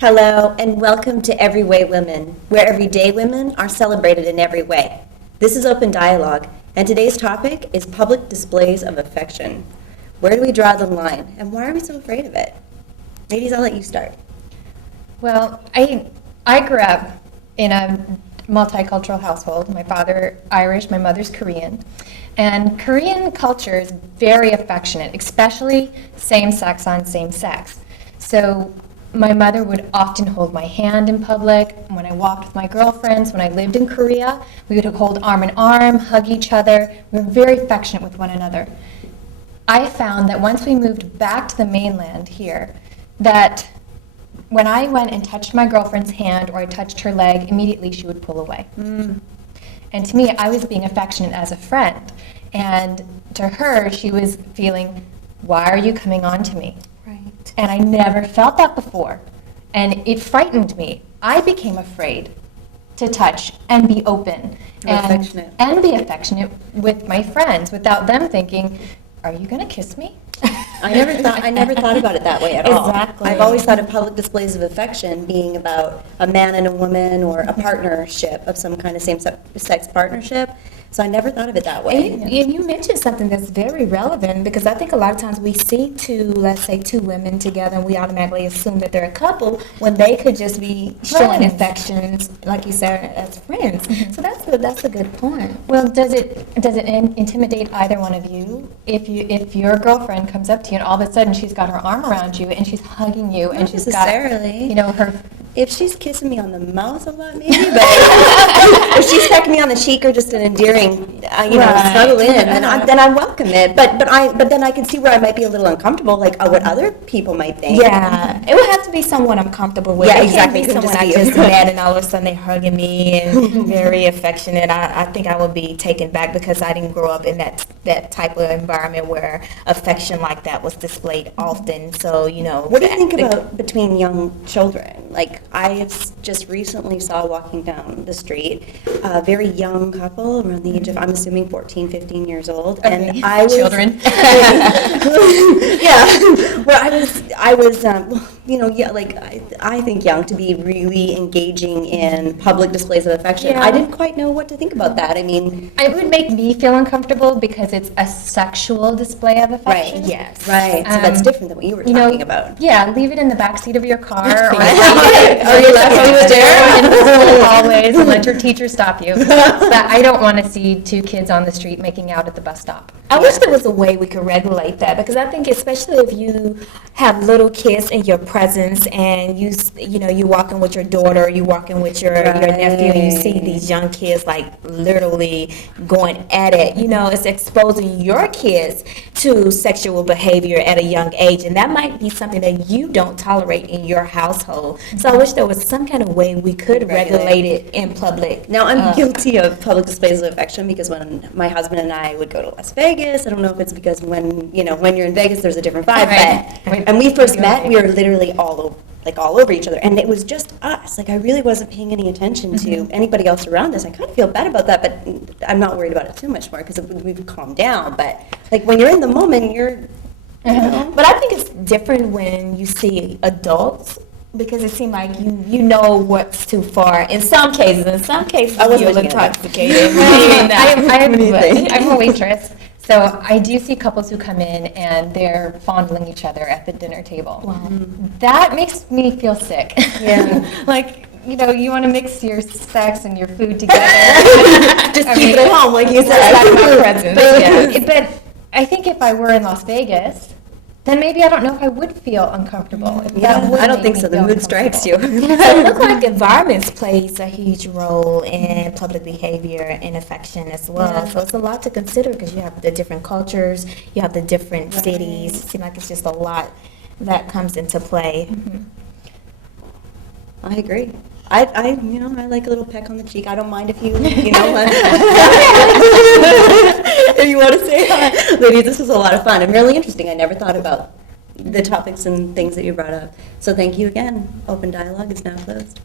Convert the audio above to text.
Hello, and welcome to Every Way Women, where everyday women are celebrated in every way. This is Open Dialogue, and today's topic is public displays of affection. Where do we draw the line, and why are we so afraid of it? Ladies, I'll let you start. Well, I grew up in a multicultural household. My father Irish, my mother's Korean. And Korean culture is very affectionate, especially same-sex on same-sex. So my mother would often hold my hand in public. When I walked with my girlfriends, when I lived in Korea, we would hold arm in arm, hug each other. We were very affectionate with one another. I found that once we moved back to the mainland here, that when I went and touched my girlfriend's hand or I touched her leg, immediately she would pull away. And to me, I was being affectionate as a friend. And to her, she was feeling, why are you coming on to me? Right. And I never felt that before. And it frightened me. I became afraid to touch and be open and be affectionate with my friends without them thinking, are you going to kiss me? I never thought about it that way at all. Exactly. I've always thought of public displays of affection being about a man and a woman or a partnership of some kind of same-sex partnership. So I never thought of it that way. And you mentioned something that's very relevant because I think a lot of times we see let's say two women together and we automatically assume that they're a couple when they could just be showing affections, like you said, as friends. So that's a good point. Well, does it intimidate either one of you if your girlfriend comes up to you and all of a sudden she's got her arm around you and she's hugging you and she's got her. If she's kissing me on the mouth a lot, maybe, but if she's pecking me on the cheek or just an endearing, snuggle in, then I welcome it. But then I can see where I might be a little uncomfortable, like what other people might think. Yeah, it would have to be someone I'm comfortable with. Yeah, it exactly. Can't be someone I just met and all of a sudden they're hugging me and very affectionate. I think I would be taken back because I didn't grow up in that type of environment where affection like that was displayed often. So What do you think about between young children? Like, I just recently saw walking down the street a very young couple around the age of, I'm assuming, 14, 15 years old. Okay. And I was... Children. Yeah. Well, I was, I think young to be really engaging in public displays of affection. Yeah. I didn't quite know what to think about that. I mean... It would make me feel uncomfortable because it's a sexual display of affection. Right. Yes. Right. So that's different than what you were talking about. Yeah, leave it in the back seat of your car or you left me there? in the hallways and let your teacher stop you. But I don't want to see two kids on the street making out at the bus stop. I wish there was a way we could regulate that because I think especially if you have little kids in your presence and you're walking with your daughter or you're walking with your nephew and you see these young kids like literally going at it, it's exposing your kids to sexual behavior at a young age, and that might be something that you don't tolerate in your household. So I wish there was some kind of way we could regulate it in public. Now, I'm guilty of public displays of affection because when my husband and I would go to Las Vegas, I don't know if it's because when you're in Vegas, there's a different vibe, Right. but when we first met, we were literally all over each other, and it was just us. Like, I really wasn't paying any attention to anybody else around us. I kind of feel bad about that, but I'm not worried about it too much more because we've calmed down. But like when you're in the moment, you're But I think it's different when you see adults because it seemed like you know what's too far. In some cases, I wasn't you're looking at intoxicated. I'm a waitress. So I do see couples who come in and they're fondling each other at the dinner table. Wow. That makes me feel sick. Yeah. Like, you want to mix your sex and your food together. just keep it at home, like you said. That's my presence. But I think if I were in Las Vegas, then maybe I don't know if I would feel uncomfortable. If that would I don't make think me so. The feel mood strikes you. So it looks like environments plays a huge role in public behavior and affection as well. Yeah. So it's a lot to consider because you have the different cultures, you have the different cities. It seems like it's just a lot that comes into play. I agree. I like a little peck on the cheek. I don't mind if you if you want to say hi. Ladies, this was a lot of fun and really interesting. I never thought about the topics and things that you brought up. So thank you again. Open Dialogue is now closed.